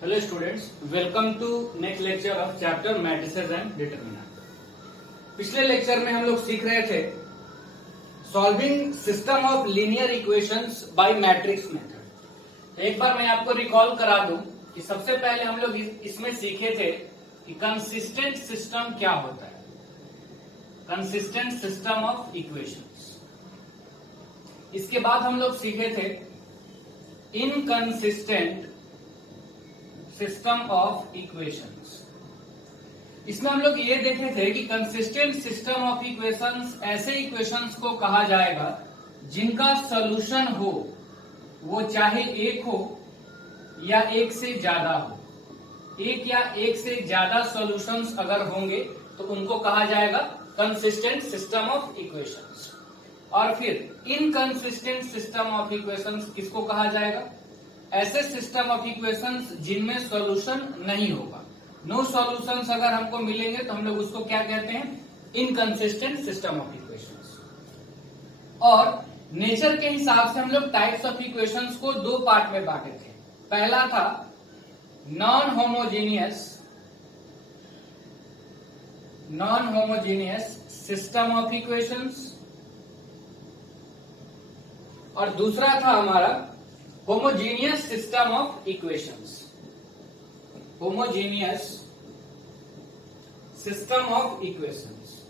Hello students, welcome to next lecture of chapter matrices and determinant. पिछले lecture में हम लोग सीख रहे थे solving system of linear equations bye matrix method. एक बार मैं आपको रिकॉल करा दूं कि सबसे पहले हम लोग इसमें सीखे थे कि कंसिस्टेंट सिस्टम क्या होता है, कंसिस्टेंट सिस्टम ऑफ इक्वेशंस। इसके बाद हम लोग सीखे थे इनकंसिस्टेंट सिस्टम ऑफ इक्वेशंस। इसमें हम लोग ये देखे थे कि कंसिस्टेंट सिस्टम ऑफ इक्वेशंस ऐसे इक्वेशंस को कहा जाएगा जिनका सॉल्यूशन हो वो चाहे एक हो या एक से ज्यादा हो। एक या एक से ज्यादा सॉल्यूशंस अगर होंगे तो उनको कहा जाएगा कंसिस्टेंट सिस्टम ऑफ इक्वेशंस। और फिर इनकंसिस्टेंट सिस्टम ऑफ इक्वेशंस किसको कहा जाएगा? ऐसे सिस्टम ऑफ इक्वेशंस जिनमें सॉल्यूशन नहीं होगा। नो सॉल्यूशंस अगर हमको मिलेंगे तो हम लोग उसको क्या कहते हैं? Inconsistent system of equations. और नेचर के हिसाब से हम लोग टाइप्स ऑफ इक्वेशंस को दो पार्ट में बांटे थे। पहला था non homogeneous system of equations और दूसरा था हमारा homogeneous system of equations. Homogeneous system of equations.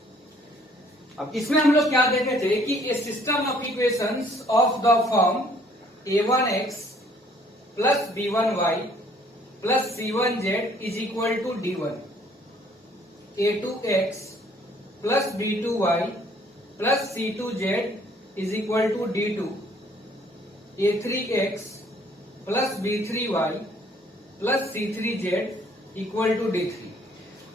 अब इसमें हम लोग क्या देखे थे कि a system of equations of the form a1x plus b1y plus c1z is equal to d1, a2x plus b2y plus c2z is equal to d2, a3x plus b3y plus c3z equal to d3।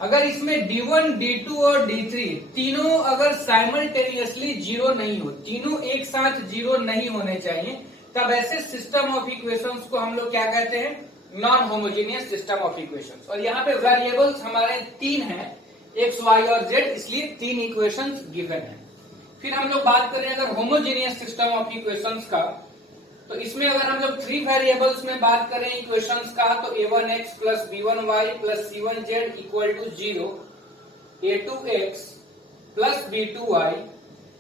अगर इसमें d1, d2 और d3 तीनों अगर simultaneously zero नहीं हो, तीनों एक साथ जीरो नहीं होने चाहिए, तब ऐसे सिस्टम ऑफ इक्वेशंस को हम लोग क्या कहते हैं? Non homogeneous system of equations. और यहाँ पे वेरिएबल्स हमारे तीन हैं, x, y और z, इसलिए तीन इक्वेशंस गिवन है। फिर हम लोग बात करें अगर होमोजेनियस सिस्टम ऑफ इक्वेशंस का, तो इसमें अगर हम लोग थ्री वेरिएबल्स में बात करें इक्वेशंस का, तो a1x plus b1y plus c1z equal to 0, a2x plus b2y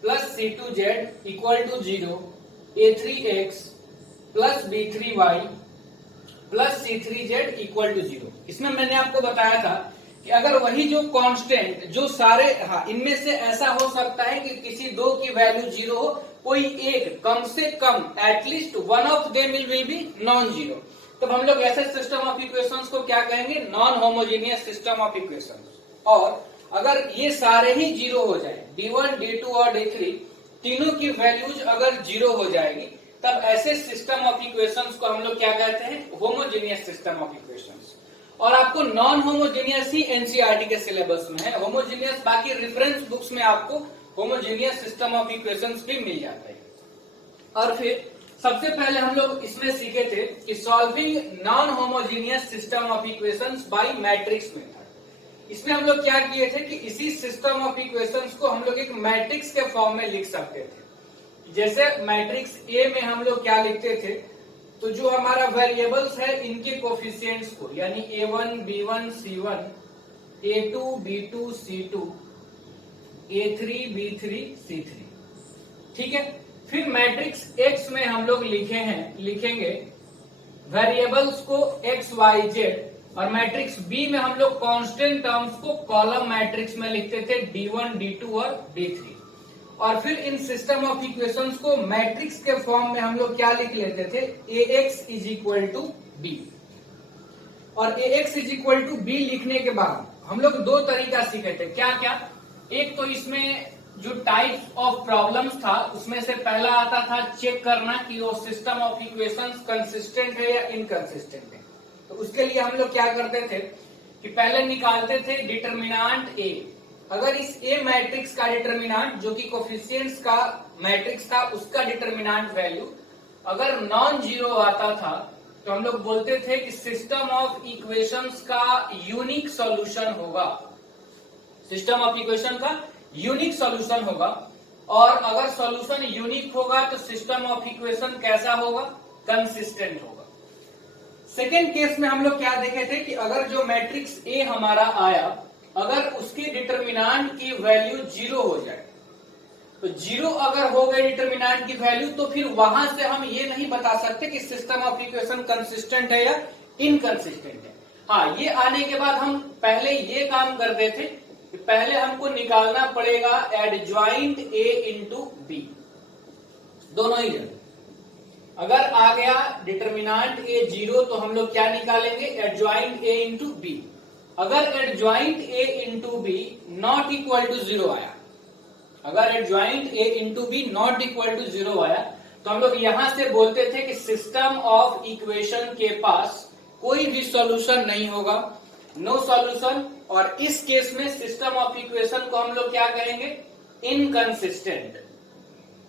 plus c2z equal to 0, a3x plus b3y plus c3z equal to 0। इसमें मैंने आपको बताया था कि अगर वही जो कांस्टेंट जो सारे इनमें से ऐसा हो सकता है कि किसी दो की वैल्यू जीरो हो, कोई एक कम से कम at least one of them will be non zero, तब हम लोग ऐसे सिस्टम ऑफ इक्वेशंस को क्या कहेंगे? Non homogeneous system of equations. और अगर ये सारे ही जीरो हो जाए, d1, d2 और d3 तीनों की वैल्यूज अगर जीरो हो जाएगी, तब ऐसे सिस्टम ऑफ इक्वेशंस को हम लोग क्या कहते हैं? Homogeneous system of equations. और आपको नॉन होमोजेनियस ही एनसीईआरटी के सिलेबस में है, होमोजेनियस बाकी रेफरेंस बुक्स में आपको होमोजेनियस सिस्टम ऑफ इक्वेशंस भी मिल जाता है। और फिर सबसे पहले हम लोग इसमें सीखे थे कि solving non homogeneous system of equations bye matrix method. इसमें हम लोग क्या किए थे कि इसी सिस्टम ऑफ इक्वेशंस को हम लोग एक मैट्रिक्स के फॉर्म में लिख सकते थे। जैसे मैट्रिक्स ए में हम लोग क्या लिखते थे, तो जो हमारा वेरिएबल्स है इनके कोफिशिएंट्स को, यानी a1, b1, c1, a2, b2, c2, a3, b3, c3, ठीक है। फिर मैट्रिक्स x में हम लोग लिखेंगे वेरिएबल्स को x, y, z, और मैट्रिक्स b में हम लोग कांस्टेंट टर्म्स को कॉलम मैट्रिक्स में लिखते थे d1, d2 और d3। और फिर इन सिस्टम ऑफ इक्वेशंस को मैट्रिक्स के फॉर्म में हम लोग क्या लिख लेते थे? ax is equal to b। और ax is equal to b लिखने के बाद हम लोग दो तरीका सीखे थे। क्या क्या? एक तो इसमें जो टाइप्स ऑफ प्रॉब्लम्स था उसमें से पहला आता था चेक करना कि वो सिस्टम ऑफ इक्वेशंस कंसिस्टेंट है या इनकंसिस्टेंट है। तो उसके लिए हम लोग क्या करते थे कि पहले निकालते थे डिटर्मिनांट a। अगर इस ए मैट्रिक्स का डिटर्मिनांट जो कि कोफिशिएंट्स का मैट्रिक्स था उसका डिटर्मिनांट वैल्यू अगर नॉन जीरो आता था, तो हम लोग बोलते थे कि सिस्टम ऑफ इक्वेशंस का यूनिक सॉल्यूशन होगा, सिस्टम ऑफ इक्वेशन का यूनिक सॉल्यूशन होगा। और अगर सॉल्यूशन यूनिक होगा तो सिस्टम ऑफ इक्वेशन कैसा होगा? कंसिस्टेंट होगा। सेकेंड केस में हम लोग क्या देखे थे कि अगर जो मैट्रिक्स ए हमारा आया, अगर उसके डिटर्मिनांट की वैल्यू 0 हो जाए, तो 0 अगर हो गए डिटर्मिनांट की वैल्यू, तो फिर वहां से हम ये नहीं बता सकते कि सिस्टम ऑफ इक्वेशन कंसिस्टेंट है या इनकंसिस्टेंट है। हाँ, ये आने के बाद हम पहले ये काम करते थे कि पहले हमको निकालना पड़ेगा एडज्वाइंट ए इंटू बी, दोनों ही जगह। अगर आ गया डिटर्मिनांट ए 0 तो हम लोग क्या निकालेंगे, एडज्वाइंट ए इंटू बी। अगर adjoint A into B not equal to 0 आया, अगर adjoint A into B not equal to 0 आया, तो हम लोग यहां से बोलते थे कि सिस्टम ऑफ इक्वेशन के पास कोई भी सॉल्यूशन नहीं होगा, नो सॉल्यूशन। और इस केस में सिस्टम ऑफ इक्वेशन को हम लोग क्या कहेंगे, इनकंसिस्टेंट।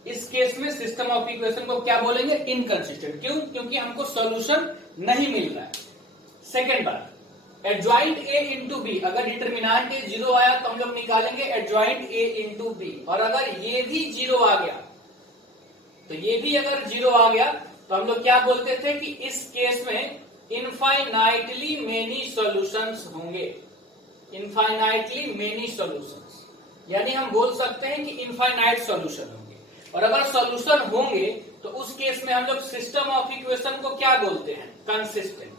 इस केस में सिस्टम ऑफ इक्वेशन को क्या बोलेंगे, इनकंसिस्टेंट। क्यों? क्योंकि हमको सॉल्यूशन नहीं मिल रहा है। सेकेंड बात, एडज्वाइंट ए इंटू बी, अगर डिटर्मिनांट ए 0 आया तो हम लोग निकालेंगे एडज्वाइंट ए इंटू बी। और अगर ये भी 0 आ गया, तो ये भी अगर 0 आ गया तो हम लोग क्या बोलते थे कि इस केस में इनफाइनाइटली मेनी सॉल्यूशंस होंगे, इनफाइनाइटली मेनी सॉल्यूशंस, यानी हम बोल सकते हैं कि इनफाइनाइट सॉल्यूशन होंगे। और अगर सॉल्यूशन होंगे तो उस केस में हम लोग सिस्टम ऑफ इक्वेशन को क्या बोलते हैं, कंसिस्टेंट।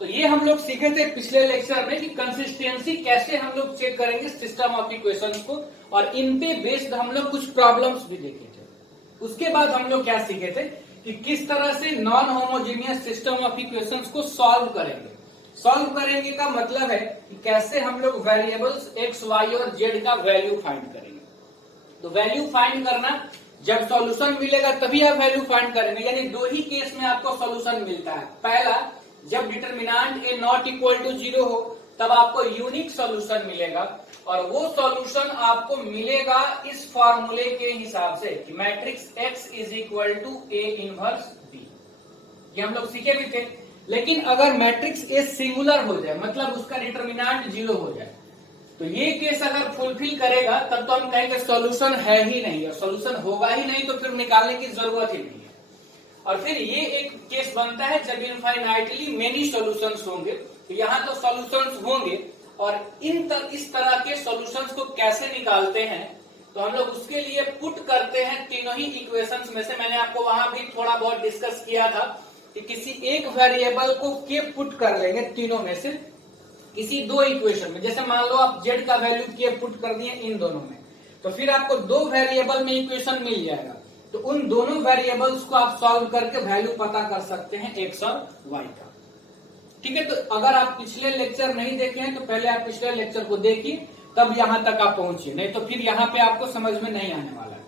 तो ये हम लोग सीखे थे पिछले लेक्चर में कि कंसिस्टेंसी कैसे हम लोग चेक करेंगे सिस्टम ऑफ इक्वेशंस को, और इन पे बेस्ड हम लोग कुछ प्रॉब्लम्स भी देखे थे। उसके बाद हम लोग क्या सीखे थे कि किस तरह से non homogeneous system of equations को सॉल्व करेंगे। सॉल्व करेंगे का मतलब है कि कैसे हम लोग वेरिएबल्स एक्स, वाई और जेड का वैल्यू फाइंड करेंगे। तो वैल्यू फाइंड करना, जब सॉल्यूशन मिलेगा तभी आप वैल्यू फाइंड करेंगे, यानी दो ही केस में आपको सॉल्यूशन मिलता है। पहला, जब determinant A not equal to 0 हो तब आपको यूनिक सॉल्यूशन मिलेगा, और वो सॉल्यूशन आपको मिलेगा इस फॉर्मूले के हिसाब से कि matrix X is equal to A inverse B. ये हम लोग सीखे भी थे। लेकिन अगर मैट्रिक्स ए सिंगुलर हो जाए, मतलब उसका डिटर्मिनांट 0 हो जाए, तो ये केस अगर फुलफिल करेगा तब तो हम कहेंगे सॉल्यूशन है ही नहीं, और सॉल्यूशन होगा ही नहीं तो फिर निकालने की जरूरत ही नहीं है। और फिर ये एक केस बनता है जब इनफाइनाइटली मेनी सॉल्यूशंस होंगे, तो यहाँ तो सॉल्यूशंस होंगे, और इस तरह के सॉल्यूशंस को कैसे निकालते हैं, तो हम लोग उसके लिए पुट करते हैं तीनों ही इक्वेशंस में से। मैंने आपको वहां भी थोड़ा बहुत डिस्कस किया था कि किसी एक वेरिएबल को के पुट कर लेंगे तीनों में से किसी दो इक्वेशन में। जैसे मान लो आप जेड का वैल्यू के पुट कर दिए इन दोनों में, तो फिर आपको दो वेरिएबल में इक्वेशन मिल जाएगा। तो उन दोनों वेरिएबल्स को आप सॉल्व करके वैल्यू पता कर सकते हैं एक्स और वाई का। ठीक है, तो अगर आप पिछले लेक्चर नहीं देखे हैं तो पहले आप पिछले लेक्चर को देखिए, तब यहां तक आप पहुंचिए, नहीं तो फिर यहाँ पे आपको समझ में नहीं आने वाला है।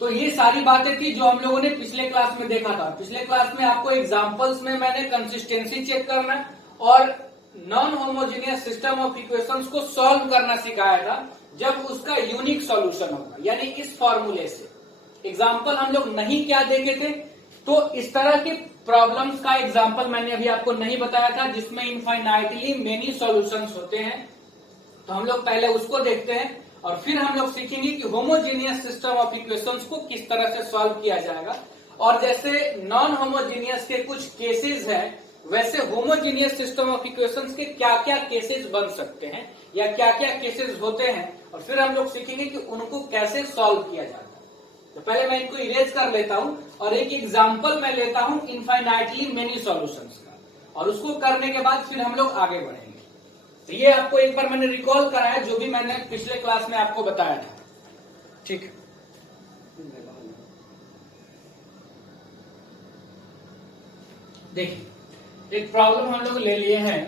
तो ये सारी बातें थी जो हम लोगों ने पिछले क्लास में देखा था। पिछले क्लास में आपको एग्जाम्पल्स में मैंने कंसिस्टेंसी चेक करना और non homogeneous system of equations को सॉल्व करना सिखाया था, जब उसका यूनिक सॉल्यूशन होगा, यानी इस फॉर्मूले से। एग्जाम्पल हम लोग नहीं क्या देखे थे, तो इस तरह के प्रॉब्लम्स का एग्जाम्पल मैंने अभी आपको नहीं बताया था जिसमें इनफाइनाइटली मेनी सॉल्यूशंस होते हैं। तो हम लोग पहले उसको देखते हैं और फिर हम लोग सीखेंगे कि होमोजीनियस सिस्टम ऑफ इक्वेशंस को किस तरह से सॉल्व किया जाएगा। और जैसे नॉन होमोजीनियस के कुछ केसेस हैं, वैसे होमोजीनियस सिस्टम ऑफ इक्वेशंस के क्या क्या केसेस बन सकते हैं या क्या क्या केसेस होते हैं, और फिर हम लोग सीखेंगे कि उनको कैसे सॉल्व किया जाता है। तो पहले मैं इनको इरेज कर लेता हूं और एक एग्जांपल मैं लेता हूं इनफाइनाइटली मेनी सॉल्यूशंस का, और उसको करने के बाद फिर हम लोग आगे बढ़ेंगे। तो ये आपको एक बार मैंने रिकॉल कराया जो भी मैंने पिछले क्लास में आपको बताया था। ठीक है, देखिए एक प्रॉब्लम हम लोग ले लिए हैं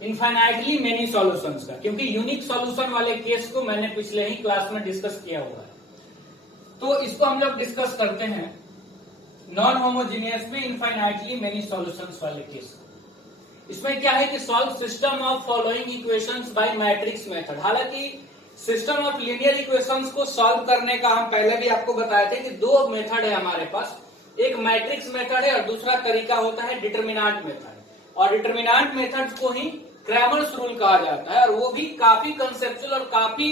इनफाइनाइटली मेनी सॉल्यूशंस का, क्योंकि यूनिक सॉल्यूशन वाले केस को मैंने पिछले ही क्लास में डिस्कस किया हुआ है। तो इसको हम लोग डिस्कस करते हैं नॉन होमोजीनियस में इनफाइनाइटली मेनी सॉल्यूशंस वाले केस। इसमें क्या है कि solve system of following equations bye matrix method. हालांकि सिस्टम ऑफ लीनियर इक्वेशंस को सॉल्व करने का हम पहले भी आपको बताए थे कि दो मेथड है हमारे पास, एक मैट्रिक्स मेथड है और दूसरा तरीका होता है डिटर्मिनांट मेथड। और डिटर्मिनांट मेथड को ही क्रैमर्स रूल कहा जाता है, और वो भी काफी कंसेप्चुअल और काफी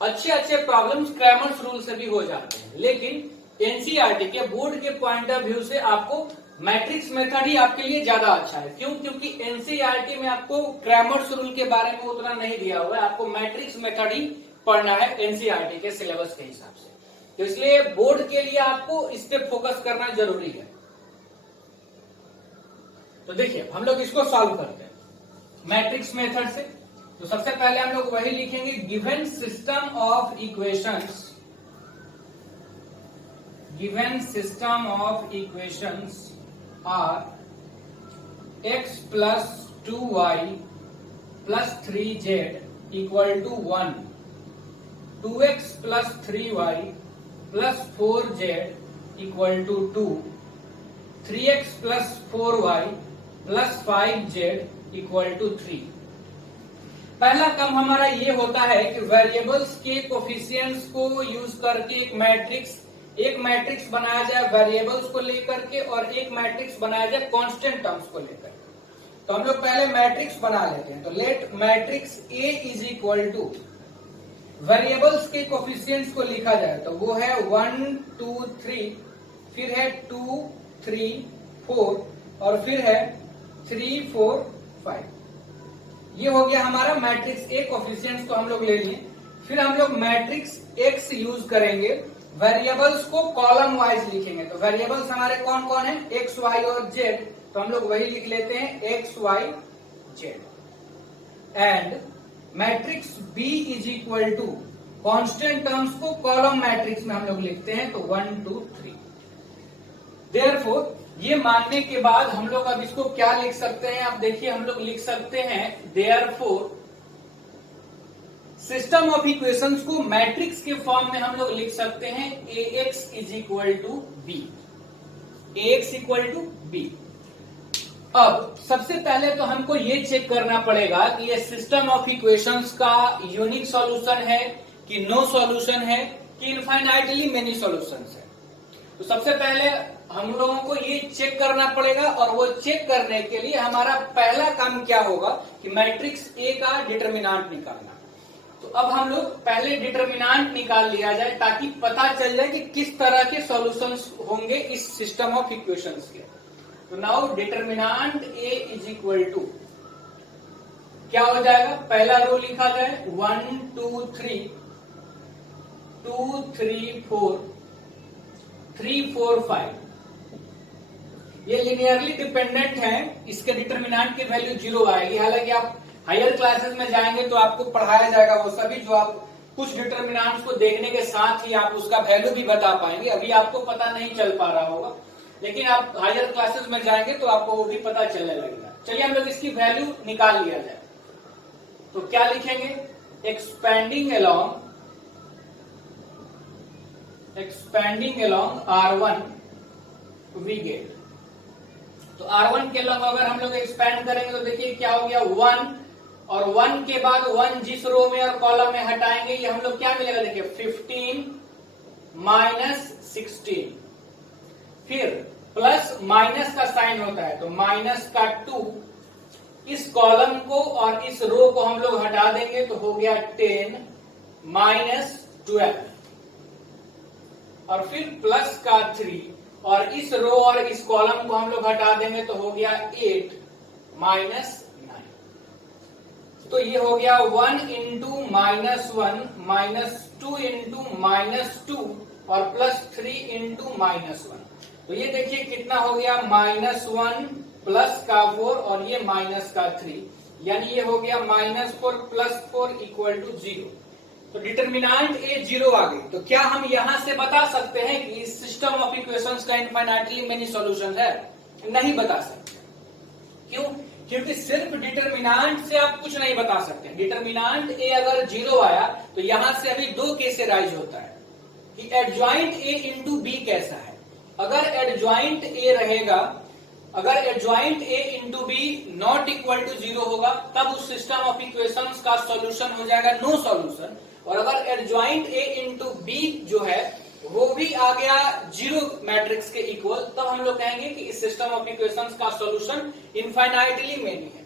अच्छे अच्छे प्रॉब्लम्स क्रैमर्स रूल से भी हो जाते हैं। लेकिन एनसीईआरटी के बोर्ड के पॉइंट ऑफ व्यू से आपको मैट्रिक्स मेथड ही आपके लिए ज्यादा अच्छा है। क्यों? क्योंकि एनसीईआरटी में आपको क्रैमर्स रूल के बारे में उतना नहीं दिया हुआ है, आपको मैट्रिक्स मेथड ही पढ़ना है एनसीईआरटी के सिलेबस के हिसाब से। तो इसलिए बोर्ड के लिए आपको इस पे फोकस करना जरूरी है। तो देखिए हम लोग इसको सॉल्व करते हैं मैट्रिक्स मेथड से। तो सबसे पहले हम लोग वही लिखेंगे, given system of equations, given system of equations are x plus 2y plus 3z equal to 1, 2x plus 3y plus 4z equal to 2, 3x plus 4y plus 5z equal to 3। पहला काम हमारा ये होता है कि वेरिएबल्स के coefficients को use करके एक मैट्रिक्स बनाया जाए वेरिएबल्स को लेकर के, और एक मैट्रिक्स बनाया जाए कांस्टेंट टर्म्स को लेकर। तो हम लोग पहले मैट्रिक्स बना लेते हैं। तो let matrix A is equal to, variables के कोफिशिएंट्स को लिखा जाए तो वो है 1 2 3, फिर है 2 3 4 और फिर है 3 4 5। ये हो गया हमारा मैट्रिक्स ए, कोफिशिएंट्स तो हम लोग ले लिए। फिर हम लोग मैट्रिक्स एक्स यूज करेंगे, वेरिएबल्स को कॉलम वाइज लिखेंगे। तो वेरिएबल्स हमारे कौन कौन है? एक्स वाई और जेड। तो हम लोग वही लिख लेते हैं x y z. And matrix B is equal to, constant terms को कॉलम मैट्रिक्स में हम लोग लिखते हैं, तो 1 2 3। देयरफॉर ये मानने के बाद हम लोग अब इसको क्या लिख सकते हैं? आप देखिए हम लोग लिख सकते हैं देयरफॉर सिस्टम ऑफ इक्वेशंस को मैट्रिक्स के फॉर्म में हम लोग लिख सकते हैं ax is equal to B, ax equal to B. अब सबसे पहले तो हमको ये चेक करना पड़ेगा कि ये सिस्टम ऑफ इक्वेशंस का यूनिक सॉल्यूशन है कि नो सॉल्यूशन है कि इनफाइनाइटली मेनी सॉल्यूशंस है। तो सबसे पहले हम लोगों को ये चेक करना पड़ेगा, और वो चेक करने के लिए हमारा पहला काम क्या होगा कि मैट्रिक्स ए का डिटर्मिनेंट निकालना। तो अब हम लोग पहले डिटर्मिनेंट निकाल लिया जाए ताकि पता चल जाए कि किस तरह के सॉल्यूशंस होंगे इस सिस्टम ऑफ इक्वेशंस के। तो now determinant A is equal to क्या हो जाएगा? पहला रो लिखा जाए 1 2 3 2 3 4 3 4 5। ये लिनियरली डिपेंडेंट है, इसके डिटर्मिनेंट की वैल्यू 0 आएगी। हालांकि आप हायर क्लासेस में जाएंगे तो आपको पढ़ाया जाएगा वो सभी, जो आप कुछ डिटर्मिनेंट्स को देखने के साथ ही आप उसका वैल्यू भी बता पाएंगे। अभी आपको पता नहीं चल पा रहा होगा, लेकिन आप हायर क्लासेस में जाएंगे तो आपको वो भी पता चलने लगेगा। चलिए हम लोग इसकी वैल्यू निकाल लिया जाए। तो क्या लिखेंगे? Expanding along R1 we get. तो R1 के अलोंग अगर हम लोग एक्सपेंड करेंगे तो देखिए क्या हो गया 1, और 1 के बाद 1 जिस रो में और कॉलम में हटाएंगे ये हम लोग क्या मिलेगा? देखिए 15 माइनस 16, फिर प्लस माइनस का साइन होता है तो माइनस का 2, इस कॉलम को और इस रो को हम लोग हटा देंगे तो हो गया 10 माइनस 12, और फिर प्लस का 3, और इस रो और इस कॉलम को हम लोग हटा देंगे तो हो गया 8 माइनस 9। तो ये हो गया 1 into minus 1 minus 2 into minus 2 और प्लस 3 इंटू माइनस 1। तो ये देखिए कितना हो गया -1 प्लस का 4 और ये माइनस का 3, यानी ये हो गया -4 प्लस 4 इक्वल टू 0। तो डिटर्मिनेंट ए 0 आ गई। तो क्या हम यहां से बता सकते हैं कि इस सिस्टम ऑफ इक्वेशंस का इनफाइनाइटली मेनी सॉल्यूशन है? नहीं बता सकते। क्यों? क्योंकि सिर्फ डिटर्मिनेंट से आप कुछ नहीं बता सकते। डिटर्मिनेंट ए अगर 0 आया तो यहां से अभी 2 केस राइज होता है कि एडजॉइंट ए इंटू बी कैसा है। अगर एडजॉइंट ए रहेगा, अगर adjoint A into B not equal to 0 होगा तब उस सिस्टम ऑफ इक्वेशंस का सॉल्यूशन हो जाएगा नो सॉल्यूशन। और अगर एडजॉइंट ए इंटू बी जो है वो भी आ गया 0 मैट्रिक्स के इक्वल, तब हम लोग कहेंगे कि इस सिस्टम ऑफ इक्वेशंस का सॉल्यूशन इनफाइनाइटली मेनी है।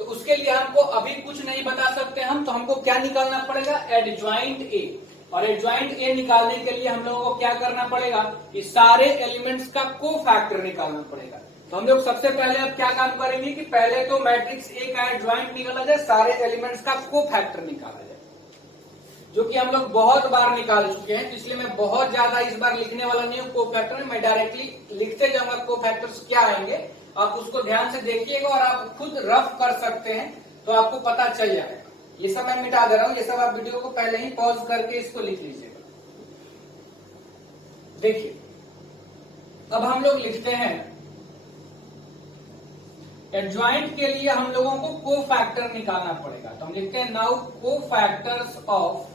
तो उसके लिए हमको अभी कुछ नहीं बता सकते हम, तो हमको क्या निकालना पड़ेगा? Adjoint A. और एडजॉइंट ए निकालने के लिए हम लोगों को क्या करना पड़ेगा कि सारे एलिमेंट्स का कोफैक्टर निकालना पड़ेगा। तो हम लोग सबसे पहले अब क्या काम करेंगे कि पहले तो मैट्रिक्स ए का एडजॉइंट निकाला जाए, सारे एलिमेंट्स का कोफैक्टर निकाला जाए, जो कि हम लोग बहुत बार निकाल चुके हैं, तो इसलिए मैं बहुत ज्यादा इस बार लिखने वाला नहीं हूँ कोफैक्टर में, मैं डायरेक्टली लिखते जाऊंगा कोफैक्टर्स क्या आएंगे, आप उसको ध्यान से देखिएगा और आप खुद रफ कर सकते हैं तो आपको पता चल जाएगा। ये सब मैं मिटा दे रहा हूं, ये सब आप वीडियो को पहले ही पॉज करके इसको लिख लीजिएगा। देखिए अब हम लोग लिखते हैं एडजॉइंट के लिए हम लोगों को कोफैक्टर निकालना पड़ेगा, तो हम लिखते हैं now cofactors of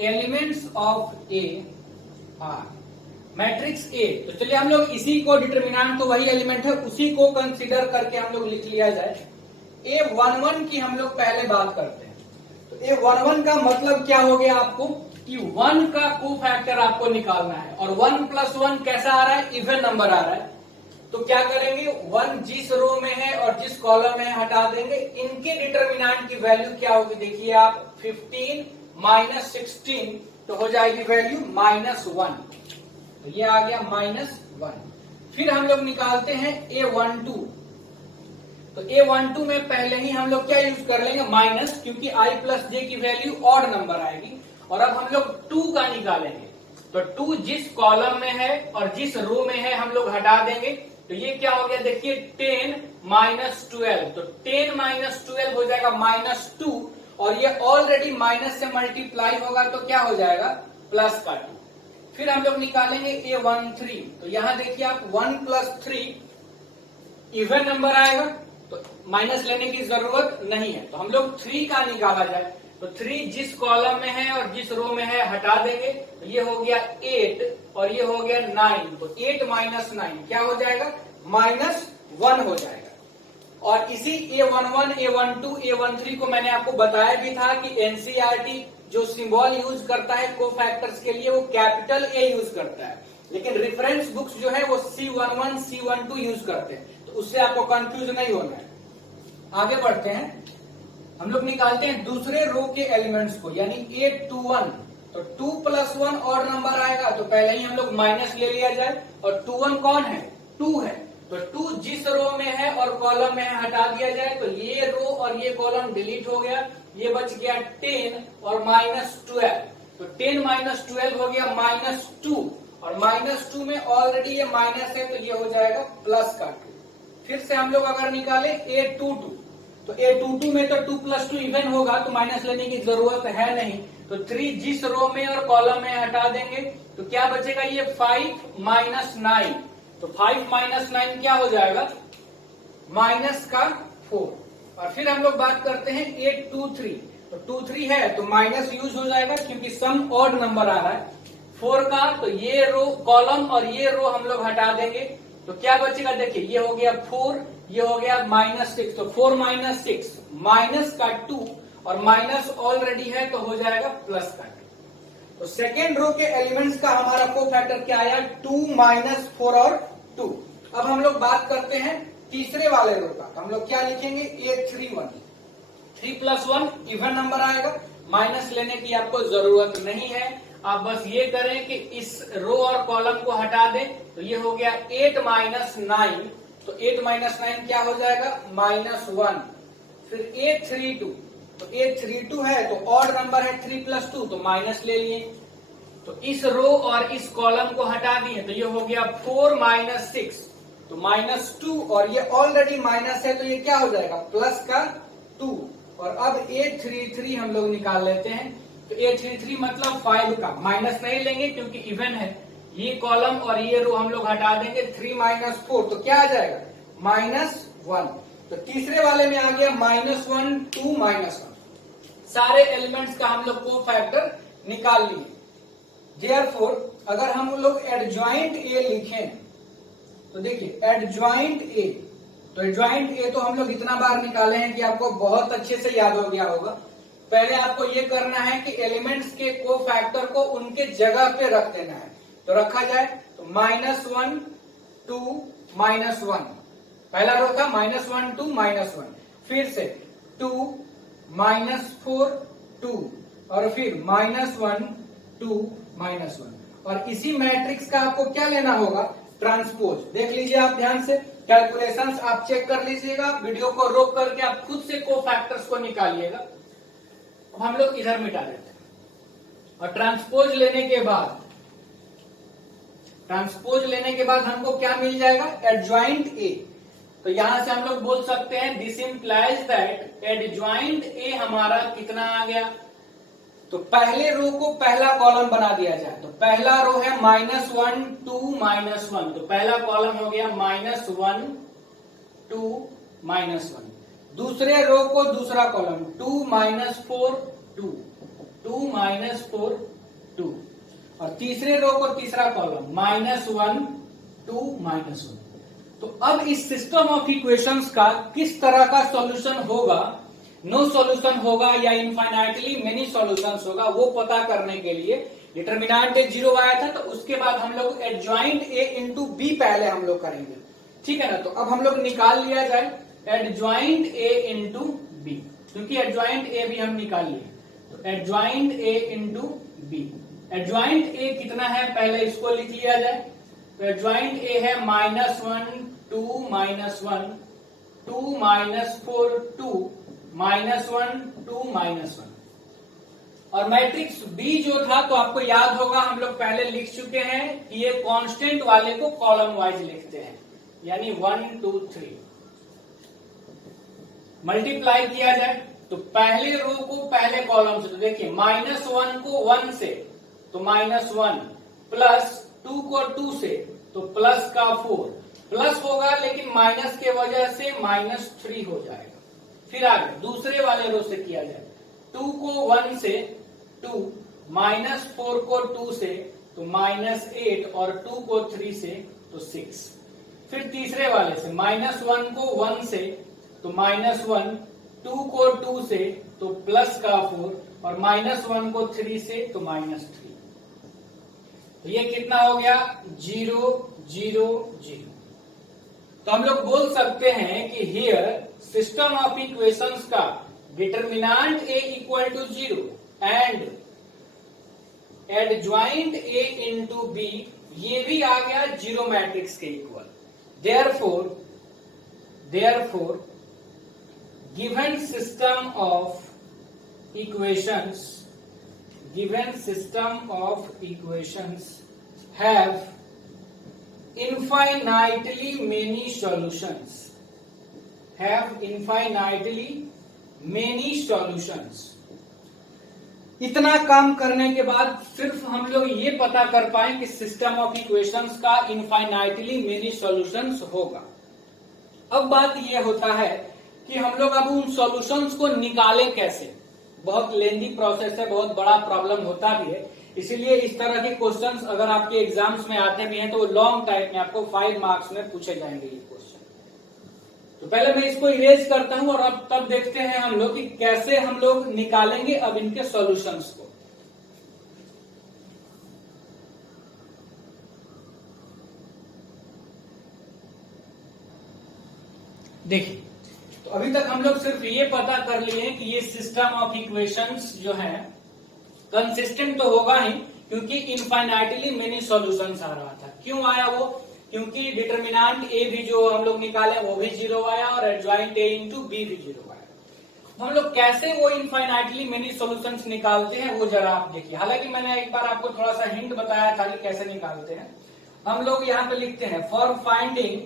elements of A R matrix A. तो चलिए हम लोग इसी को डिटर्मिनेंट तो वही एलिमेंट है उसी को कंसीडर करके हम लोग लिख लिया जाए। A11 की हम लोग पहले बात करते हैं। तो A11 का मतलब क्या हो गया आपको कि 1 का कोफैक्टर आपको निकालना है और 1 + 1 कैसा आ रहा है, इवन नंबर आ रहा है। तो क्या करेंगे 1 जिस रो में है और जिस कॉलम में है हटा देंगे, इनके डिटर्मिनेंट की वैल्यू क्या होगी देखिए आप 15 - 16 तो हो जाएगी वैल्यू -1, तो ये आ गया -1। फिर हम लोग निकालते हैं A12। तो A12 में पहले ही हम लोग क्या यूज कर लेंगे माइनस, क्योंकि I + j की वैल्यू ऑड नंबर आएगी। और अब हम लोग 2 का निकालेंगे, तो 2 जिस कॉलम में है और जिस रो में है हम लोग हटा देंगे, तो ये क्या हो गया देखिए 10 - 12, तो 10 - 12 हो जाएगा -2 और ये ऑलरेडी माइनस से मल्टीप्लाई होगा तो क्या हो जाएगा प्लस का 2। फिर हम लोग निकालेंगे A13, तो यहां देखिए आप 1 + 3 इवन नंबर आएगा तो माइनस लेने की जरूरत नहीं है, तो हम लोग 3 का निकाला जाए, तो 3 जिस कॉलम में है और जिस रो में है हटा देंगे, तो ये हो गया 8 और ये हो गया 9, तो 8 - 9 क्या हो जाएगा -1 हो जाएगा। और इसी A11, A12, A13 को मैंने आपको बताया भी था कि एनसीईआरटी जो सिंबल यूज करता है कोफैक्टर्स के लिए वो कैपिटल ए यूज करता है, लेकिन रेफरेंस बुक्स जो है वो C11, C12 यूज करते हैं, तो उससे आपको कंफ्यूज नहीं होना है। आगे बढ़ते हैं, हम लोग निकालते हैं दूसरे रो के एलिमेंट्स को, यानी A21। तो 2 + 1 और नंबर आएगा, तो पहले ही हम लोग माइनस ले लिया जाए, और 21 कौन है 2 है, तो 2 जिस रो में है और कॉलम में है हटा दिया जाए, तो ये रो और ये कॉलम डिलीट हो गया, ये बच गया 10 और -12, तो 10 - 12 हो गया -2 और -2 में ऑलरेडी ये माइनस है तो ये हो जाएगा प्लस का 2। फिर से हम लोग अगर निकाले A22, तो A22 में तो 2 + 2 इवन होगा तो माइनस लेने की जरूरत है नहीं, तो 3 जिस रो में और कॉलम में हटा देंगे तो क्या बचेगा ये 5 - 9, तो 5 - 9 क्या हो जाएगा -4। और फिर हम लोग बात करते हैं A23, तो 23 है तो माइनस यूज हो जाएगा क्योंकि सम ऑड नंबर आ रहा है 4 का, तो ये रो कॉलम और ये रो हम लोग हटा देंगे, तो क्या बचेगा देखिए ये हो गया 4, ये हो गया -6, तो 4 - 6 माइनस का 2 और माइनस ऑलरेडी है तो हो जाएगा प्लस का 2। तो सेकेंड रो के एलिमेंट्स का हमारा कोफैक्टर क्या आया 2 - 4 और 2। अब हम लोग बात करते हैं तीसरे वाले रो का, तो हम लोग क्या लिखेंगे A31। 3 + 1 इवन नंबर आएगा, माइनस लेने की आपको जरूरत नहीं है, आप बस ये करें कि इस रो और कॉलम को हटा दें, तो ये हो गया 8 - 9, तो 8 - 9 क्या हो जाएगा -1। फिर A32, तो A32 है तो ऑड नंबर है 3 + 2 तो माइनस ले लिए, तो इस रो और इस कॉलम को हटा दिए, तो ये हो गया 4 - 6 तो -2 और ये ऑलरेडी माइनस है तो ये क्या हो जाएगा प्लस का 2। और अब A33 हम लोग निकाल लेते हैं, तो A33 मतलब 5 का, माइनस नहीं लेंगे क्योंकि इवन है, ये कॉलम और ये रो हम लोग हटा देंगे, 3 - 4 तो क्या आ जाएगा -1। तो तीसरे वाले में आ गया -1 2 -1, सारे एलिमेंट्स का हम लोग कोफैक्टर निकाल लिए। देयरफॉर अगर हम लोग एडजॉइंट ए लिखें, तो देखिए एडजॉइंट ए, तो एडजॉइंट ए तो हम लोग इतना बार निकाले हैं कि आपको बहुत अच्छे से याद हो गया होगा। पहले आपको ये करना है कि एलिमेंट्स के कोफैक्टर को उनके जगह पे रख देना है, तो रखा जाए तो -1 2 -1, पहला रो था -1 2 -1, फिर से 2 -4 2 और फिर -1 2 -1। और इसी मैट्रिक्स का आपको क्या लेना होगा, ट्रांसपोज। देख लीजिए आप ध्यान से, कैलकुलेशंस आप चेक कर लीजिएगा, वीडियो को रोक करके आप खुद से कोफैक्टर्स को निकालिएगा। हम लोग इधर मिटा देते हैं और ट्रांसपोज लेने के बाद हमको क्या मिल जाएगा, एडजॉइंट ए। तो यहां से हम लोग बोल सकते हैं this implies that adjoint A हमारा कितना आ गया। तो पहले रो को पहला कॉलम बना दिया जाए, तो पहला रो है -1 2 -1, तो पहला कॉलम हो गया -1 2 -1। दूसरे रो को दूसरा कॉलम 2 -4 2 2 -4 2, और तीसरे रो को तीसरा कॉलम -1 2 -1। तो अब इस सिस्टम ऑफ इक्वेशंस का किस तरह का सॉल्यूशन होगा, नो सॉल्यूशन होगा या इनफाइनाइटली मेनी सॉल्यूशंस होगा, वो पता करने के लिए डिटर्मिनेंट 0 आया था, तो उसके बाद हम लोग एडजॉइंट ए इंटू बी पहले हम लोग करेंगे, ठीक है ना। तो अब हम लोग निकाल लिया जाए एडजॉइंट ए इंटू बी, क्योंकि एडजॉइंट ए भी हम निकाल लिए। तो adjoint A into B, adjoint A कितना है पहले इसको लिख लिया जाए। तो एडजॉइंट ए है -1 2 -1 2 -4 2 -1 2 -1। और मैट्रिक्स बी जो था, तो आपको याद होगा हम लोग पहले लिख चुके हैं कि ये कांस्टेंट वाले को कॉलम वाइज लिखते हैं, यानी 1 2 3। मल्टीप्लाई किया जाए तो पहले रो को पहले कॉलम से, तो देखिए -1 को 1 से तो -1, +2 को 2 से तो प्लस का 4, प्लस होगा लेकिन माइनस के वजह से -3 हो जाएगा। फिर आगे दूसरे वाले रो से किया जाए, 2 को 1 से 2, -4 को 2 से तो -8, और 2 को 3 से तो 6। फिर तीसरे वाले से -1 को 1 से तो -1, 2 को 2 से तो प्लस का 4, और -1 को 3 से तो -3। तो ये कितना हो गया, 0 0 0। तो हम लोग बोल सकते हैं कि हियर सिस्टम ऑफ इक्वेशंस का determinant A equal to 0 and adjoint A into B, ये भी आ गया 0 मैट्रिक्स के equal. therefore given system of equations have infinitely many solutions। इतना काम करने के बाद सिर्फ हम लोग ये पता कर पाए कि सिस्टम ऑफ इक्वेशंस का इनफाइनाइटली मेनी सॉल्यूशंस होगा। अब बात ये होता है कि हम लोग अब उन सॉल्यूशंस को निकालें कैसे। बहुत लेंदी प्रोसेस है, बहुत बड़ा प्रॉब्लम होता भी है, इसीलिए इस तरह के क्वेश्चंस अगर आपके एग्जाम्स में आते भी हैं तो लॉन्ग टाइप में आपको 5 मार्क्स में पूछे जाएंगे ये क्वेश्चन। तो पहले मैं इसको इरेज करता हूं और अब तब देखते हैं हम लोग कि कैसे हम लोग निकालेंगे अब इनके सॉल्यूशंस को। देखिए, तो अभी तक हम लोग सिर्फ ये पता कर लिए कि ये सिस्टम ऑफ इक्वेशंस जो है कंसिस्टेंट तो होगा ही, क्योंकि इनफाइनाइटली मेनी सॉल्यूशंस आ रहा था। क्यों आया वो, क्योंकि डिटर्मिनेंट ए भी जो हम लोग निकाले वो भी 0 आया और एडजॉइंट ए इंटू बी भी 0 आया। तो हम लोग कैसे वो इनफाइनाइटली मेनी सॉल्यूशंस निकालते हैं वो जरा आप देखिए। हालांकि मैंने एक बार आपको थोड़ा सा हिंट बताया था कि कैसे निकालते हैं। हम लोग यहाँ पे लिखते हैं for finding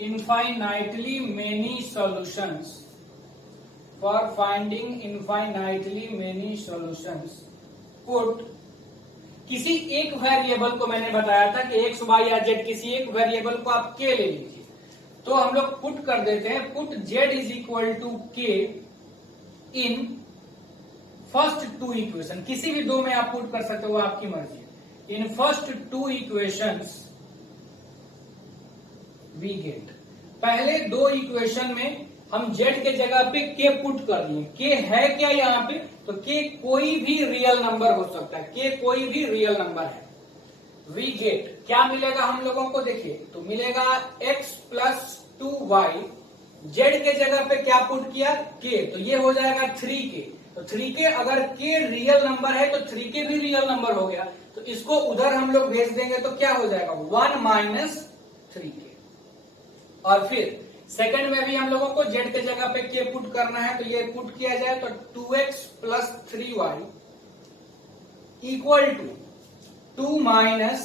infinitely many solutions, for finding infinitely many solutions put, किसी एक वेरिएबल को मैंने बताया था कि x y या z, किसी एक वेरिएबल को आप k ले लीजिए, तो हम लोग पुट कर देते हैं, put z is equal to k in first 2 equation. किसी भी दो में आप पुट कर सकते हो, आपकी मर्जी है। In first 2 equations we get, पहले 2 इक्वेशन में हम z के जगह पे k पुट कर दिए। k है क्या यहाँ पे, तो k कोई भी रियल नंबर हो सकता है, k कोई भी रियल नंबर है। वी गेट क्या मिलेगा हम लोगों को, देखिए तो मिलेगा x प्लस 2y, z के जगह पे क्या पुट किया k, तो ये हो जाएगा 3k। तो 3k अगर k रियल नंबर है तो 3k भी रियल नंबर हो गया, तो इसको उधर हम लोग भेज देंगे तो क्या हो जाएगा 1 माइनस 3k। और फिर सेकंड में भी हम लोगों को z के जगह पे k पुट करना है, तो ये पुट किया जाए तो 2x plus 3y equal to 2 minus,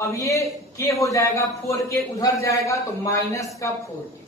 अब ये k हो जाएगा 4k, उधर जाएगा तो माइनस का 4k।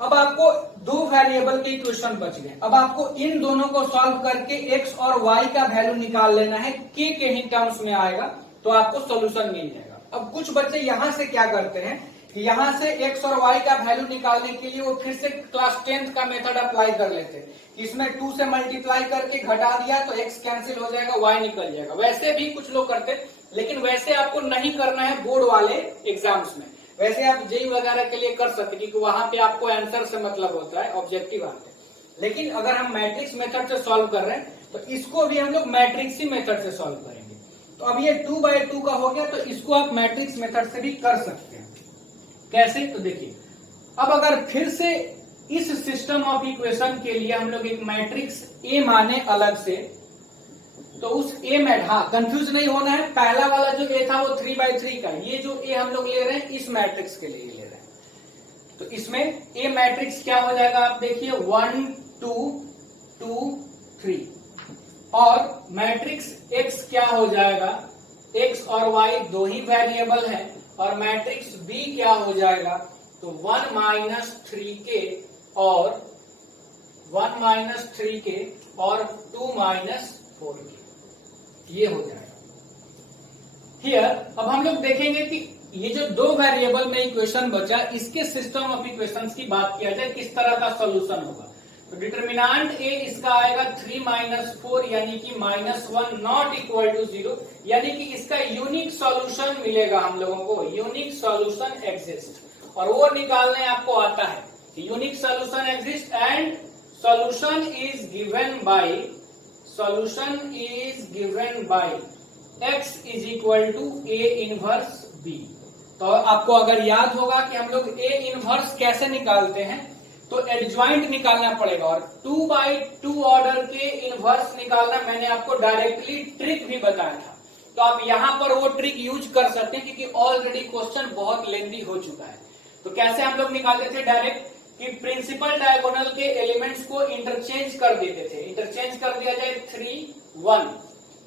अब आपको दो वेरिएबल के इक्वेशन बच गए, अब आपको इन दोनों को सॉल्व करके x और y का वैल्यू निकाल लेना है, k के ही टर्म्स में आएगा तो आपको सॉल्यूशन मिल जाएगा। अब कुछ बच्चे यहां से क्या करते हैं कि यहां से x और y का वैल्यू निकालने के लिए वो फिर से क्लास 10th का मेथड अप्लाई कर लेते हैं कि इसमें 2 से मल्टीप्लाई करके घटा दिया तो x कैंसिल हो जाएगा, y निकल जाएगा। वैसे भी कुछ लोग करते हैं, लेकिन वैसे आपको नहीं करना है बोर्ड वाले एग्जाम्स में। वैसे आप जेई वगैरह के लिए कर सकते क्योंकि वहां पे आपको आंसर से मतलब होता है, ऑब्जेक्टिव आते हैं। लेकिन अगर हम मैट्रिक्स मेथड से सॉल्व कर रहे हैं तो इसको भी हम लोग मैट्रिक्स ही मेथड से सॉल्व करेंगे। तो अब ये 2/2 का हो गया, तो इसको आप मैट्रिक्स मेथड से भी कर सकते हैं। कैसे, तो देखिए अब अगर फिर से इस सिस्टम ऑफ इक्वेशन के लिए हम लोग एक मैट्रिक्स ए माने अलग से, तो उस ए में हाँ कंफ्यूज नहीं होना है, पहला वाला जो ए था वो 3/3 का, ये जो ए हम लोग ले रहे हैं इस मैट्रिक्स के लिए ले रहे हैं। तो इसमें ए मैट्रिक्स क्या हो जाएगा आप देखिए 1 2 2 3, और मैट्रिक्स एक्स क्या हो जाएगा, एक्स और वाई दो ही वेरिएबल है, और मैट्रिक्स बी क्या हो जाएगा तो 1 माइनस 3k और 1 माइनस 3k और 2 माइनस 4k, ये हो जाएगा। हियर अब हम लोग देखेंगे कि ये जो दो वेरिएबल में इक्वेशन बचा, इसके सिस्टम ऑफ इक्वेशंस की बात किया जाए किस तरह का सॉल्यूशन होगा। तो डिटर्मिनेंट ए इसका आएगा 3 माइनस 4 यानी कि -1 नॉट इक्वल टू 0, यानी कि इसका यूनिक सॉल्यूशन मिलेगा हम लोगों को, यूनिक सॉल्यूशन एग्जिस्ट, और वो निकालने आपको आता है कि unique solution exist and solution is given by x is equal to a inverse b। तो आपको अगर याद होगा कि हम लोग a इनवर्स कैसे निकालते हैं, तो एडजॉइंट निकालना पड़ेगा, और 2/2 ऑर्डर के इनवर्स निकालना मैंने आपको डायरेक्टली ट्रिक भी बताया था। तो आप यहां पर वो ट्रिक यूज कर सकते हैं क्योंकि ऑलरेडी क्वेश्चन बहुत लेंथी हो चुका है। तो कैसे हम लोग निकालते थे डायरेक्ट कि प्रिंसिपल डायगोनल के एलिमेंट्स को इंटरचेंज कर देते थे, इंटरचेंज कर दिया जाए 3 1,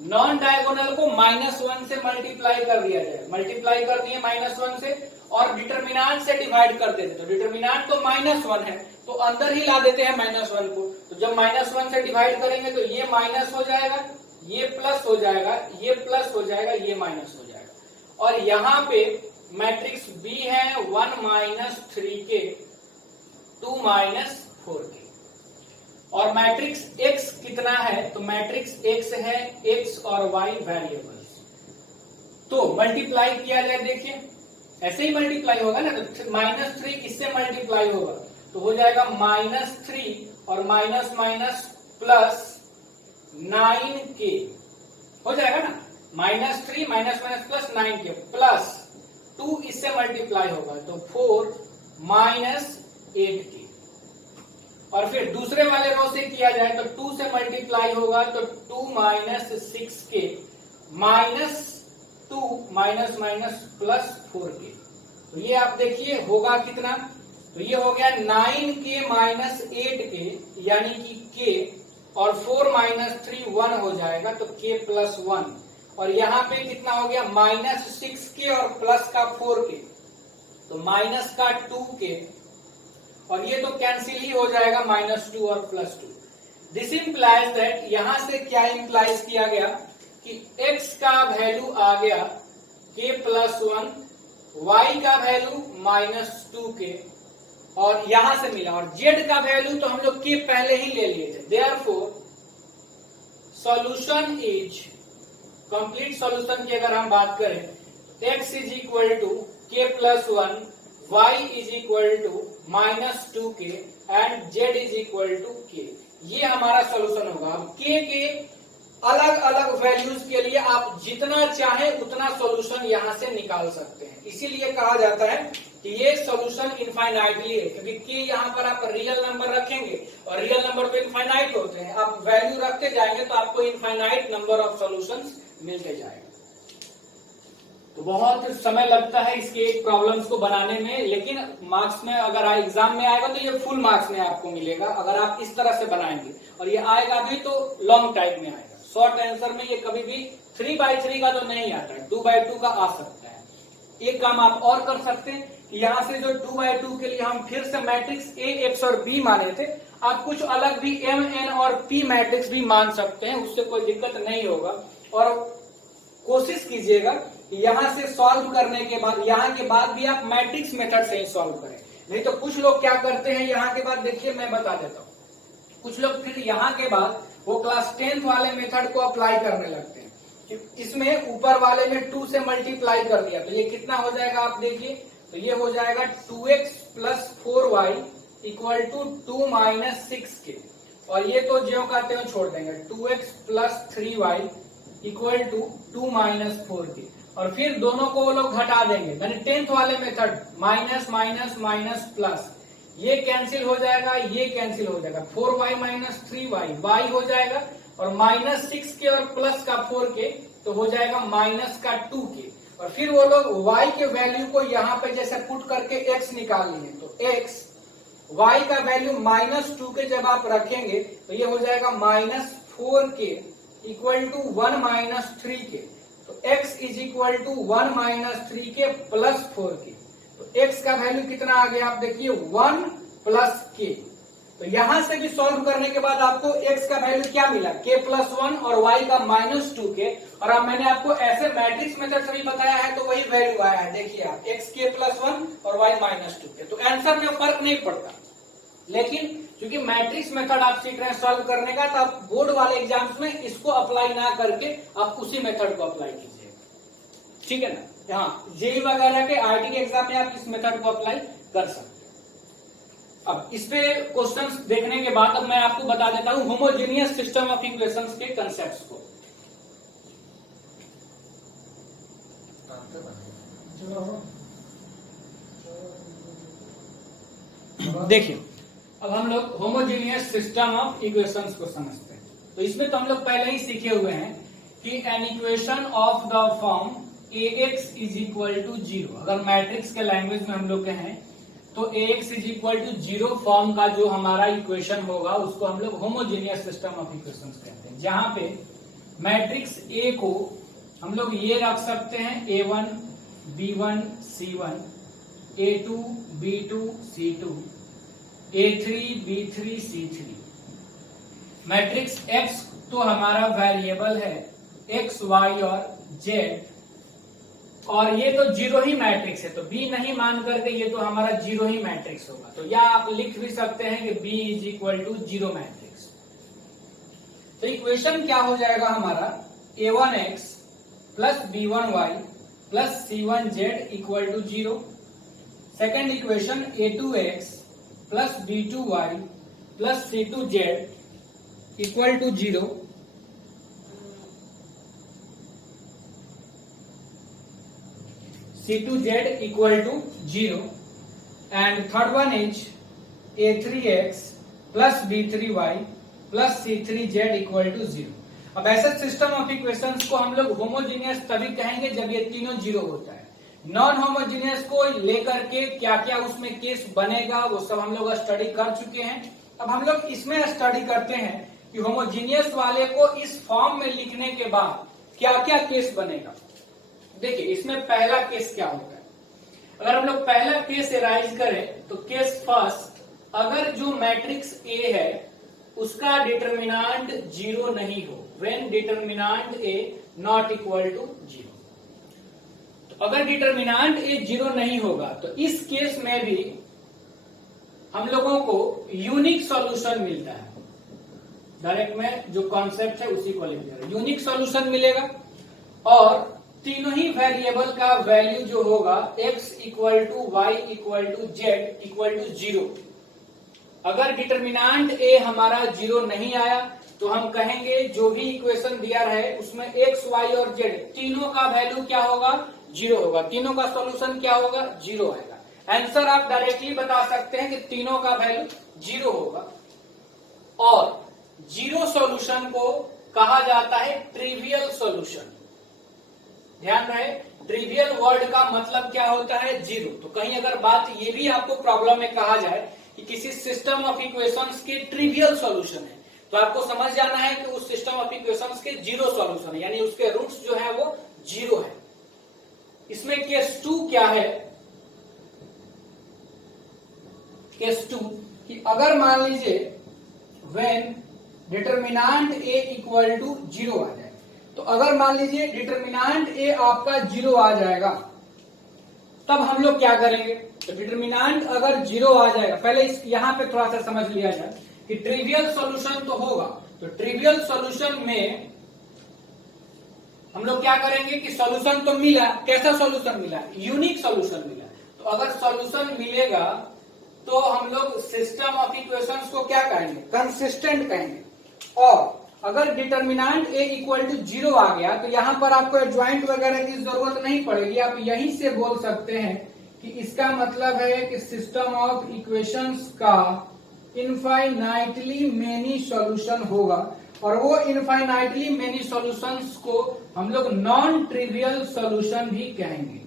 नॉन डायगोनल को -1 से मल्टीप्लाई कर दिया जाए, मल्टीप्लाई कर दिए -1 से, और डिटर्मिनेंट से डिवाइड कर देते। तो डिटर्मिनेंट तो -1 है तो अंदर ही ला देते हैं -1 को, तो जब -1 से डिवाइड करेंगे तो ये माइनस हो जाएगा, ये प्लस हो जाएगा, ये प्लस हो जाएगा, ये माइनस हो जाएगा। और यहाँ पे मैट्रिक्स बी है 1 माइनस 3k 2 माइनस 4k, और मैट्रिक्स x कितना है, तो मैट्रिक्स x है x और y वेरिएबल्स। तो मल्टीप्लाई किया जाए, देखिए ऐसे ही मल्टीप्लाई होगा ना, तो -3 किससे मल्टीप्लाई होगा, तो हो जाएगा -3 और माइनस माइनस प्लस 9k हो जाएगा ना, -3 minus minus plus 9k plus 2 इससे मल्टीप्लाई होगा तो 4 माइनस 8k, और फिर दूसरे वाले रो से किया जाए तो 2 से मल्टीप्लाई होगा तो 2 minus 6k minus 2 minus minus plus 4k। तो ये आप देखिए होगा कितना, तो ये हो गया 9k माइनस 8k यानी कि k, और 4 माइनस 3 1 हो जाएगा तो k प्लस 1, और यहाँ पे कितना हो गया -6k और प्लस का 4k, तो माइनस का 2k, और ये तो कैंसिल ही हो जाएगा -2 और +2। दिस इंप्लाइज दैट, यहां से क्या इंप्लाइज किया गया कि x का वैल्यू आ गया k प्लस 1, y का वैल्यू -2k, और यहां से मिला, और z का वैल्यू तो हम लोग k पहले ही ले लिए थे। Therefore solution is, complete solution की अगर हम बात करें, x is equal to k plus 1, y is equal to -2k and z is equal to k, ये हमारा सॉल्यूशन होगा। अब k के अलग अलग वैल्यूज के लिए आप जितना चाहें उतना सॉल्यूशन यहां से निकाल सकते हैं। इसीलिए कहा जाता है कि ये सॉल्यूशन इनफाइनाइटली है, क्योंकि के यहाँ पर आप रियल नंबर रखेंगे और रियल नंबर तो इनफाइनाइट होते हैं, आप वैल्यू रखते जाएंगे तो आपको इनफाइनाइट नंबर ऑफ सॉल्यूशंस मिलते जाएगा। तो बहुत समय लगता है इसके प्रॉब्लम्स को बनाने में, लेकिन मार्क्स में अगर एग्जाम में आएगा तो ये फुल मार्क्स में आपको मिलेगा अगर आप इस तरह से बनाएंगे, और ये आएगा भी तो लॉन्ग टाइम में आएगा। शॉर्ट आंसर में ये कभी भी 3/3 का तो नहीं आता है, 2/2 का आ सकता है। एक काम आप और कर सकते हैं, यहाँ से जो 2/2 के लिए हम फिर से मैट्रिक्स A, X और B माने थे, आप कुछ अलग भी M, N और P मैट्रिक्स भी मान सकते हैं, उससे कोई दिक्कत नहीं होगा। और कोशिश कीजिएगा यहाँ से सॉल्व करने के बाद, यहाँ के बाद भी आप मैट्रिक्स मेथड से ही सॉल्व करें। नहीं तो कुछ लोग क्या करते हैं, यहाँ के बाद देखिए मैं बता देता हूँ, कुछ लोग फिर यहाँ के बाद वो क्लास 10th वाले मेथड को अप्लाई करने लगते हैं। इसमें ऊपर वाले में 2 से मल्टीप्लाई कर दिया तो ये कितना हो जाएगा आप देखिए, तो ये हो जाएगा 2x + 4y = 2 - 6k, और ये तो ज्यों का त्यों छोड़ देंगे, 2x + 3y = 2 - 4k, और फिर दोनों को वो लोग घटा देंगे, यानी 10th वाले method minus minus minus plus, ये कैंसिल हो जाएगा, ये कैंसिल हो जाएगा, 4y - 3y y हो जाएगा, और -6k और प्लस का 4k तो हो जाएगा -2k, और फिर वो लोग y के वैल्यू को यहाँ पे जैसे पुट करके x निकाल लिए, तो x y का वैल्यू -2k जब आप रखेंगे तो ये हो जाएगा -4k = 1 - 3k, तो x = 1 - 3k + 4k, तो x का वैल्यू कितना आ गया आप देखिए 1 + k। तो यहां से भी सॉल्व करने के बाद आपको x का वैल्यू क्या मिला, k + 1 और y का -2k, और अब मैंने आपको ऐसे मैट्रिक्स मेथड से भी बताया है तो वही वैल्यू आया है, देखिए आप x k + 1 और y -2k, तो आंसर में फर्क नहीं पड़ता। लेकिन क्योंकि मैट्रिक्स मेथड आप सीख रहे हैं सॉल्व करने का, तो आप बोर्ड वाले एग्जाम्स में इसको अप्लाई ना करके आप उसी मेथड को अप्लाई कीजिएगा, ठीक है ना। हाँ, जेई वगैरह के आईटी के एग्जाम में आप इस मेथड को अप्लाई कर सकते हैं। अब इस पे क्वेश्चंस देखने के बाद अब मैं आपको बता देता हूं होमोजेनियस सिस्टम ऑफ इक्वेशंस के कंसेप्ट्स को। देखिए, अब हम लोग होमोजेनियस सिस्टम ऑफ इक्वेशंस को समझते हैं। तो इसमें तो हम लोग पहले ही सीखे हुए हैं कि an equation of the form ax = 0, अगर मैट्रिक्स के लैंग्वेज में हम लोग कहें तो ax = 0 फॉर्म का जो हमारा इक्वेशन होगा उसको हम लोग होमोजेनियस सिस्टम ऑफ इक्वेशंस कहते हैं, जहां पे मैट्रिक्स A को हम लोग ये रख सकते हैं A1 B1 C1, A2 B2 C2, A3 B3 C3। Matrix X तो हमारा वेरिएबल है X, Y और Z, और ये तो 0 ही मैट्रिक्स है, तो B नहीं मान करके ये तो हमारा 0 ही मैट्रिक्स होगा, तो या आप लिख भी सकते हैं कि B = 0 मैट्रिक्स। तो इक्वेशन क्या हो जाएगा हमारा, A1x + B1y + C1z = 0। Second equation A2x + B2y + C2z = 0। C2z = 0, and third one is A3x + B3y + C3z = 0। अब ऐसे सिस्टम ऑफ इक्वेशंस को हम लोग होमोजीनियस तभी कहेंगे जब ये तीनों 0 होता है। नॉन होमोजीनियस को लेकर के क्या क्या उसमें केस बनेगा वो सब हम लोग स्टडी कर चुके हैं। अब हम लोग इसमें स्टडी करते हैं कि होमोजीनियस वाले को इस फॉर्म में लिखने के बाद क्या क्या केस बनेगा। देखिए, इसमें पहला केस क्या होता है, अगर हम लोग पहला केस एराइज करें तो केस फर्स्ट, अगर जो मैट्रिक्स A है उसका डिटर्मिनांट 0 नहीं हो, व्हेन डिटर्मिनांट A ≠ = 0। तो अगर डिटर्मिनांट A 0 नहीं होगा तो इस केस में भी हम लोगों को यूनिक सॉल्यूशन मिलता है। डायरेक्ट में जो कॉन्सेप्ट है उसी को लिख दे रहा है, यूनिक सॉल्यूशन मिलेगा, और तीनों ही वेरिएबल का वैल्यू जो होगा x = y = z = 0। अगर डिटर्मिनांट ए हमारा 0 नहीं आया तो हम कहेंगे जो भी इक्वेशन दिया रहे उसमें एक्स वाई और जेड तीनों का वैल्यू क्या होगा, 0 होगा। तीनों का सॉल्यूशन क्या होगा, 0 आएगा। आंसर आप डायरेक्टली बता सकते हैं कि तीनों का वैल्यू 0 होगा। और 0 सॉल्यूशन को कहा जाता है ट्रिवियल सॉल्यूशन। ध्यान रहे, ट्रिवियल वर्ड का मतलब क्या होता है, 0। तो कहीं अगर बात ये भी आपको प्रॉब्लम में कहा जाए कि किसी सिस्टम ऑफ इक्वेशंस के ट्रिवियल सॉल्यूशन है, तो आपको समझ जाना है कि उस सिस्टम ऑफ इक्वेशंस के 0 सॉल्यूशन है, यानी उसके रूट्स जो है वो 0 है। इसमें केस 2 क्या है, केस 2 कि अगर मान लीजिए when determinant A equal to 0 आ जाए, तो अगर मान लीजिए डिटर्मिनांट ए आपका 0 आ जाएगा, तब हम लोग क्या करेंगे। तो डिटर्मिनांट अगर 0 आ जाएगा, पहले यहां पे थोड़ा सा समझ लिया जाए कि ट्रिवियल सॉल्यूशन तो होगा। तो ट्रिवियल सॉल्यूशन में हम लोग क्या करेंगे कि सॉल्यूशन तो मिला, कैसा सॉल्यूशन मिला, यूनिक सॉल्यूशन मिला। तो अगर सॉल्यूशन मिलेगा तो हम लोग सिस्टम ऑफ इक्वेशंस को क्या कहेंगे, कंसिस्टेंट कहेंगे। और अगर डिटर्मिनांट ए इक्वल टू 0 आ गया तो यहां पर आपको एडजॉइंट वगैरह की जरूरत नहीं पड़ेगी, आप यहीं से बोल सकते हैं कि इसका मतलब है कि सिस्टम ऑफ इक्वेशंस का इनफाइनाइटली मेनी सॉल्यूशन होगा। और वो इनफाइनाइटली मेनी सॉल्यूशंस को हम लोग नॉन ट्रिवियल सॉल्यूशन भी कहेंगे।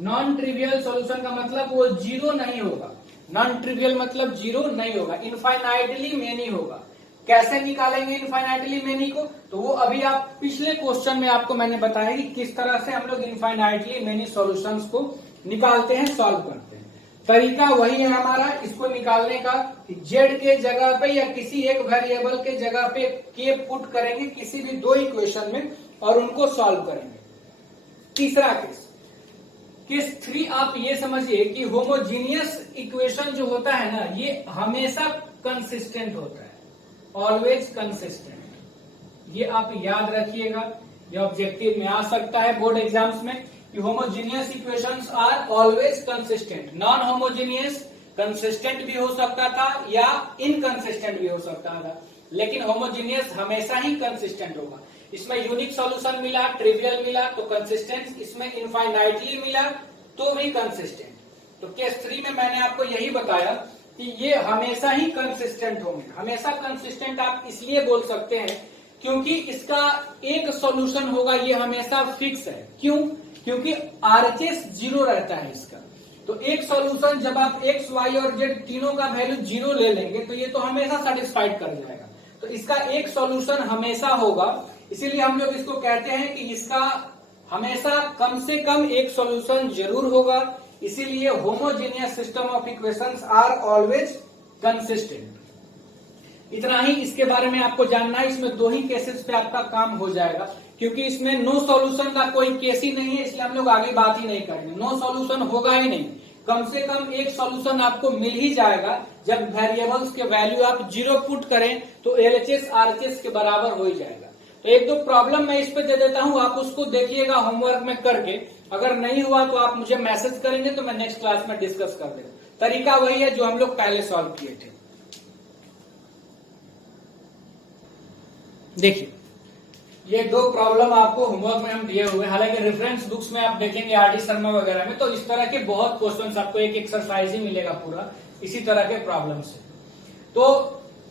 नॉन ट्रिवियल सॉल्यूशन का मतलब वो 0 नहीं होगा, नॉन ट्रिवियल मतलब 0 नहीं होगा, इनफाइनाइटली मेनी होगा। कैसे निकालेंगे इनफाइनाइटली मेनी को, तो वो अभी आप पिछले क्वेश्चन में आपको मैंने बताया कि किस तरह से हम लोग इनफाइनाइटली मेनी सॉल्यूशंस को निकालते हैं, सॉल्व करते हैं। तरीका वही है हमारा इसको निकालने का, जेड के जगह पे या किसी एक वेरिएबल के जगह पे के पुट करेंगे किसी भी 2 इक्वेशन में और उनको सॉल्व करेंगे। तीसरा केस, केस 3 आप ये समझिए कि होमोजीनियस इक्वेशन जो होता है ना, ये हमेशा कंसिस्टेंट होता है, ऑलवेज कंसिस्टेंट। ये आप याद रखिएगा, ये ऑब्जेक्टिव में आ सकता है बोर्ड एग्जाम्स में कि homogeneous equations are always consistent. Non homogeneous consistent भी हो सकता था या इनकंसिस्टेंट भी हो सकता था, लेकिन होमोजीनियस हमेशा ही कंसिस्टेंट होगा। इसमें यूनिक सॉल्यूशन मिला, ट्रिवियल मिला तो कंसिस्टेंट, इसमें इनफाइनाइटली मिला तो भी कंसिस्टेंट। तो केस 3 में मैंने आपको यही बताया कि ये हमेशा ही कंसिस्टेंट होंगे। हमेशा कंसिस्टेंट आप इसलिए बोल सकते हैं क्योंकि इसका एक सॉल्यूशन होगा, ये हमेशा फिक्स है। क्यों, क्योंकि आरएचएस 0 रहता है इसका। तो एक सॉल्यूशन जब आप एक्स वाई और जेड तीनों का वैल्यू 0 ले लेंगे तो ये तो हमेशा सेटिस्फाइड कर जाएगा। तो इसका एक सॉल्यूशन हमेशा होगा, इसीलिए हम लोग इसको कहते हैं कि इसका हमेशा कम से कम एक सॉल्यूशन जरूर होगा। इसीलिए homogeneous system of equations are always consistent. इतना ही इसके बारे में आपको जानना है। इसमें 2 ही केसेस पे आपका काम हो जाएगा, क्योंकि इसमें नो सॉल्यूशन का कोई केस ही नहीं है, इसलिए हम लोग आगे बात ही नहीं करेंगे। नो सॉल्यूशन होगा ही नहीं, कम से कम एक सॉल्यूशन आपको मिल ही जाएगा। जब वेरिएबल्स के वैल्यू आप 0 पुट करें तो एलएचएस आरएचएस के बराबर हो ही जाएगा। तो 1-2 प्रॉब्लम मैं इस पे दे देता हूं, आप उसको देखिएगा होमवर्क में करके। अगर नहीं हुआ तो आप मुझे मैसेज करेंगे तो मैं नेक्स्ट क्लास में डिस्कस कर देंगे। तरीका वही है जो हम लोग पहले सॉल्व किए थे। देखिए, ये 2 प्रॉब्लम आपको होमवर्क में हम दिए हुए, हालांकि रेफरेंस बुक्स में आप देखेंगे आरडी शर्मा वगैरह में, तो इस तरह के बहुत क्वेश्चंस आपको एक एक्सरसाइज ही मिलेगा पूरा इसी तरह के प्रॉब्लम से। तो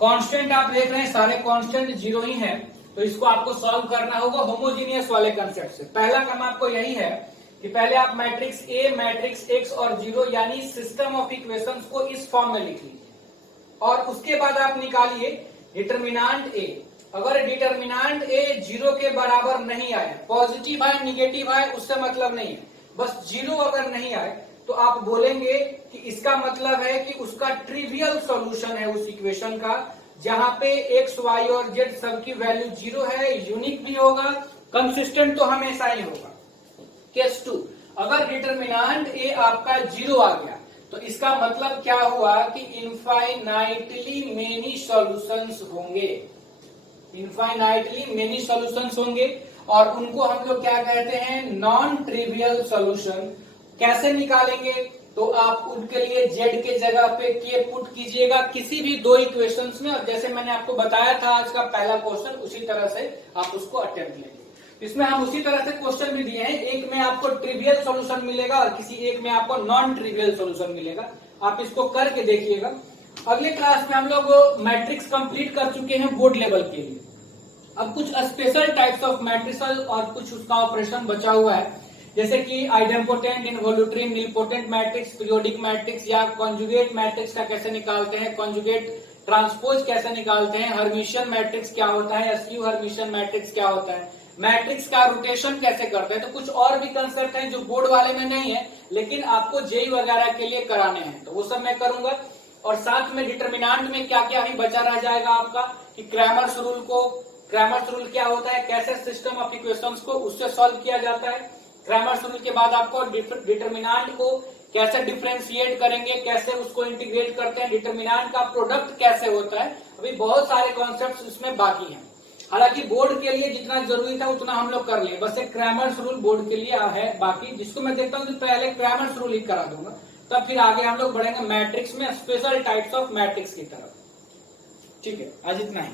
कांस्टेंट आप देख रहे हैं, सारे कांस्टेंट 0 ही हैं, तो इसको आपको सॉल्व करना होगा होमोजीनियस वाले कंसेप्ट से। पहला काम आपको यही है कि पहले आप मैट्रिक्स ए, मैट्रिक्स एक्स और 0 यानी सिस्टम ऑफ इक्वेशंस को इस फॉर्म में लिख लीजिए, और उसके बाद आप निकालिए डिटर्मिनांट ए। अगर डिटर्मिनांट ए 0 के बराबर नहीं आए, पॉजिटिव आए निगेटिव आए उससे मतलब नहीं है, बस 0 अगर नहीं आए तो आप बोलेंगे कि इसका मतलब है कि उसका ट्रिवियल सॉल्यूशन है उस इक्वेशन का, जहां पे एक्स वाई और जेड सबकी वैल्यू 0 है, यूनिक भी होगा, कंसिस्टेंट तो हमेशा ही होगा। केस 2, अगर डिटर्मिनांट ए आपका 0 आ गया तो इसका मतलब क्या हुआ कि इनफाइनाइटली मेनी सॉल्यूशंस होंगे, इनफाइनाइटली मेनी सॉल्यूशंस होंगे, और उनको हम लोग क्या कहते हैं, नॉन ट्रिवियल सॉल्यूशन। कैसे निकालेंगे, तो आप उनके लिए जेड के जगह पे के पुट कीजिएगा किसी भी दो इक्वेशंस में, और जैसे मैंने आपको बताया था आज का पहला क्वेश्चन, उसी तरह से आप उसको अटेम्प्ट लेंगे। इसमें हम उसी तरह से क्वेश्चन भी दिए हैं, एक में आपको ट्रिवियल सॉल्यूशन मिलेगा और किसी एक में आपको नॉन ट्रिवियल सॉल्यूशन मिलेगा। आप इसको करके देखिएगा। अगले क्लास में हम लोग मैट्रिक्स कंप्लीट कर चुके हैं बोर्ड लेवल के लिए। अब कुछ स्पेशल टाइप्स ऑफ मैट्रिक्स और कुछ उसका ऑपरेशन बचा हुआ है, जैसे कि idempotent, involutory, nilpotent matrix, periodic matrix या कॉन्जुगेट मैट्रिक्स का कैसे निकालते हैं, कॉन्जुगेट ट्रांसपोज कैसे निकालते हैं, हर्मिशियन मैट्रिक्स क्या होता है, एसक्यू हर्मिशियन मैट्रिक्स क्या होता है, मैट्रिक्स का रोटेशन कैसे करते हैं। तो कुछ और भी कंसेप्ट हैं जो बोर्ड वाले में नहीं है लेकिन आपको जेई वगैरह के लिए कराने हैं, तो वो सब मैं करूंगा। और साथ में डिटर्मिनेंट में क्या क्या ही बचा रह जाएगा आपका, कि क्रैमर्स रूल क्या होता है, कैसे सिस्टम ऑफ इक्वेशंस को उससे सॉल्व किया जाता है। क्रैमर्स रूल के बाद आपको डिटर्मिनेंट को कैसे डिफरेंशिएट करेंगे, कैसे उसको इंटीग्रेट करते हैं, डिटर्मिनेंट का प्रोडक्ट कैसे होता है। अभी बहुत सारे कॉन्सेप्ट्स इसमें बाकी हैं। हालांकि बोर्ड के लिए जितना जरूरी था उतना हम लोग कर लिए, बस एक क्रैमर्स रूल बोर्ड के लिए है बाकी, जिसको मैं देखता हूँ कि पहले क्रैमर्स रूल ही करा दूंगा, तब फिर आगे हम लोग बढ़ेंगे मैट्रिक्स में, स्पेशल टाइप्स ऑफ मैट्रिक्स की तरफ। ठीक है, आज इतना ही।